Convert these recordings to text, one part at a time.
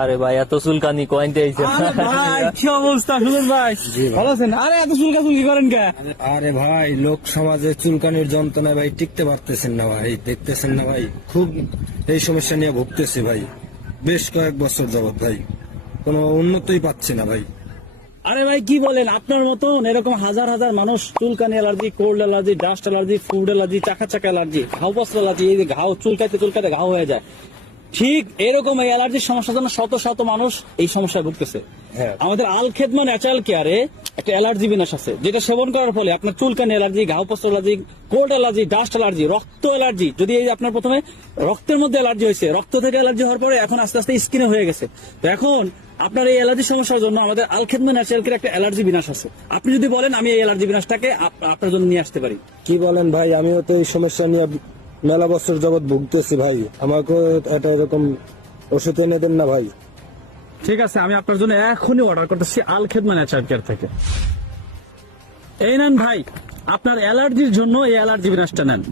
আরে ভাই এত চুলকানি কয়েনতে আইছে। ভাই কি অবস্থা সুজন ভাই, ভালো আছেন? আরে এত চুলকাচুলকি করেন কে? আরে ভাই, লোক সমাজে চুলকানির যন্ত্রণায় ভাই টিকতে পারতেছেন না ভাই, দেখতেছেন না ভাই, খুব এই সমস্যা নিয়ে ভুগতেছি ভাই, বেশ কয়েক বছর যাবত ভাই, কোনো উন্নতিই পাচ্ছি না ভাই। আরে ভাই কি বলেন, আপনার মতন এরকম হাজার হাজার মানুষ চুলকানি allergy, cold allergy, dust allergy, food allergy, চাকা চাকা অ্যালার্জি, ঘাও বস্ত্র অ্যালার্জি, এই যে ঘাও চুলকাইতে চুলকাইতে ঘাও হয়ে যায়, ঠিক এরকম এই অ্যালার্জির সমস্যার জন্য শত শত মানুষ এই সমস্যায় ভুগতেছে। হ্যাঁ। আমাদের আল খেদমা ন্যাচারাল কেয়ারে একটা অ্যালার্জি বিনাশ আছে, যেটা সেবন করার ফলে আপনার চুলকানি অ্যালার্জি, ঘাও বস্ত্র allergy, cold allergy, dust allergy, রক্ত অ্যালার্জি, যদি এই যে আপনার প্রথমে রক্তের মধ্যে অ্যালার্জি হয়েছে, রক্ত থেকে অ্যালার্জি হওয়ার পরে এখন আস্তে আস্তে স্কিনে হয়ে গেছে, তো এখন আপনার এই অ্যালার্জি সমস্যার জন্য আমাদের আল খেদমা ন্যাচারাল কেয়ার একটা অ্যালার্জি বিনাশ আছে। আপনি যদি বলেন আমি এই অ্যালার্জি বিনাশটাকে আপনার জন্য নিয়ে আসতে পারি। কি বলেন ভাই, আমিও তো এই সমস্যা নিয়ে মেলা বছর যাবত ভুগতেছি ভাই, আমাকেও এটা এরকম ওষুধ এনে দেন না ভাই। ঠিক আছে, আমি আপনার জন্য এখনই অর্ডার করতেছি আল খেদমা ন্যাচারাল কেয়ার থেকে। এই নেন ভাই, আপনার অ্যালার্জির জন্য এই অ্যালার্জি বিনাশটা নেন।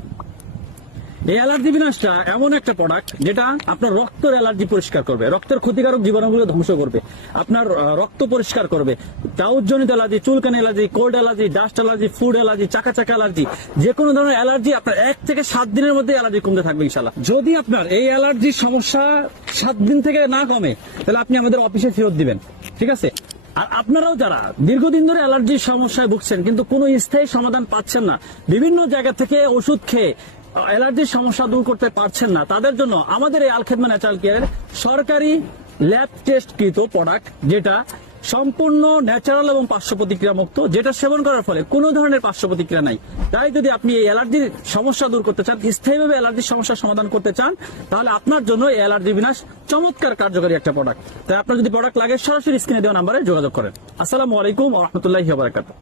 এই অ্যালার্জি বিনাশটা এমন একটা প্রোডাক্ট যেটা আপনার রক্তের অ্যালার্জি পরিষ্কার করবে, রক্তের ক্ষতিকারক জীবাণুগুলো ধ্বংস করবে, আপনার রক্ত পরিষ্কার করবে, টাউজনিত অ্যালার্জি, চুলকানি allergy, cold allergy, dust allergy, food allergy, চাকা চাকা অ্যালার্জি, যে কোনো ধরনের অ্যালার্জি আপনার 1 থেকে 7 দিনের মধ্যে অ্যালার্জি কমতে থাকবে ইনশাআল্লাহ। যদি আপনার এই অ্যালার্জির সমস্যা 7 দিন থেকে না কমে, তাহলে আপনি আমাদের অফিসে ফেরত দিবেন, ঠিক আছে? আর আপনারাও যারা দীর্ঘদিন ধরে অ্যালার্জির সমস্যায় ভুগছেন কিন্তু কোনো স্থায়ী সমাধান পাচ্ছেন না, বিভিন্ন জায়গা থেকে ওষুধ খেয়ে অ্যালার্জির সমস্যা দূর করতে পারছেন না, তাদের জন্য আমাদের এই আল খেদমা ন্যাচারাল কেয়ার সরকারি ল্যাব টেস্টকৃত প্রোডাক্ট, যেটা সম্পূর্ণ ন্যাচারাল এবং পার্শ্ব প্রতিক্রিয়া মুক্ত, যেটা সেবন করার ফলে কোনো ধরনের পার্শ্ব প্রতিক্রিয়া নাই। তাই যদি আপনি এই অ্যালার্জির সমস্যা দূর করতে চান, স্থায়ীভাবে অ্যালার্জির সমস্যার সমাধান করতে চান, তাহলে আপনার জন্য এই অ্যালার্জি বিনাশ চমৎকার কার্যকরী একটা প্রোডাক্ট। তাই আপনার যদি প্রোডাক্ট লাগে সরাসরি স্ক্রিনে দেওয়া নাম্বারে যোগাযোগ করেন। আসসালামু আলাইকুম ওয়া রাহমাতুল্লাহি ওয়া বারাকাতুহু।